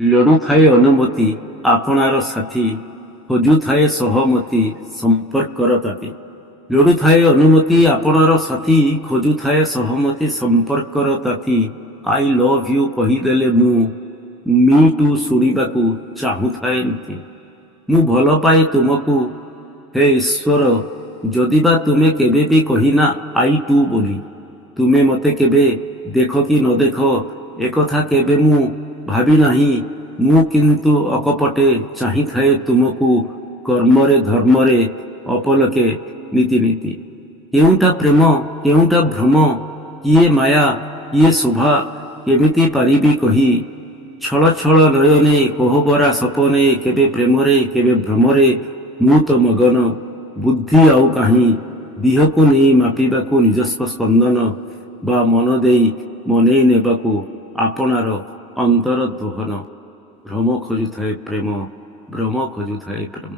ଲୋଡୁଥାଏ ଅନୁମତି ଆପଣାର ସାଥୀ, ଖୋଜୁଥାଏ ସହମତି ସମ୍ପର୍କର ତାତି। ଲୋଡୁଥାଏ ଅନୁମତି ଆପଣାର ସାଥୀ, ଖୋଜୁଥାଏ ସହମତି ସମ୍ପର୍କର ତାତି। ଆଇ ଲଭ୍ ୟୁ କହିଦେଲେ ମୁଁ ମି ଟୁ ଶୁଣିବାକୁ ଚାହୁଁଥାଏ ନୀତି। ମୁଁ ଭଲ ପାଏ ତୁମକୁ ହେ ଈଶ୍ୱର, ଯଦିବା ତୁମେ କେବେ ବି କହିନା ଆଇ ଟୁ ବୋଲି। ତୁମେ ମୋତେ କେବେ ଦେଖ କି ନ ଦେଖ ଏକଥା କେବେ ମୁଁ ଭାବି ନାହିଁ। ମୁଁ କିନ୍ତୁ ଅକପଟେ ଚାହିଁଥାଏ ତୁମକୁ କର୍ମରେ ଧର୍ମରେ ଅପଲକେ ନୀତି ନୀତି। କେଉଁଟା ପ୍ରେମ କେଉଁଟା ଭ୍ରମ, କିଏ ମାୟା କିଏ ଶୋଭା କେମିତି ପାରିବି କହି। ଛଳ ଛଳ ନୟନେ କୋହଭରା ସପନେ କେବେ ପ୍ରେମରେ କେବେ ଭ୍ରମରେ ମୁଁ ତ ମଗନ। ବୁଦ୍ଧି ଆଉ କାହିଁ ଦିହକୁ ନେଇ ମାପିବାକୁ ନିଜସ୍ୱ ସ୍ପନ୍ଦନ, ବା ମନ ଦେଇ ମନେଇ ନେବାକୁ ଆପଣାର ଅନ୍ତର ଦୋହନ। ଭ୍ରମ ଖୋଜୁଥାଏ ପ୍ରେମ, ଭ୍ରମ ଖୋଜୁଥାଏ ପ୍ରେମ।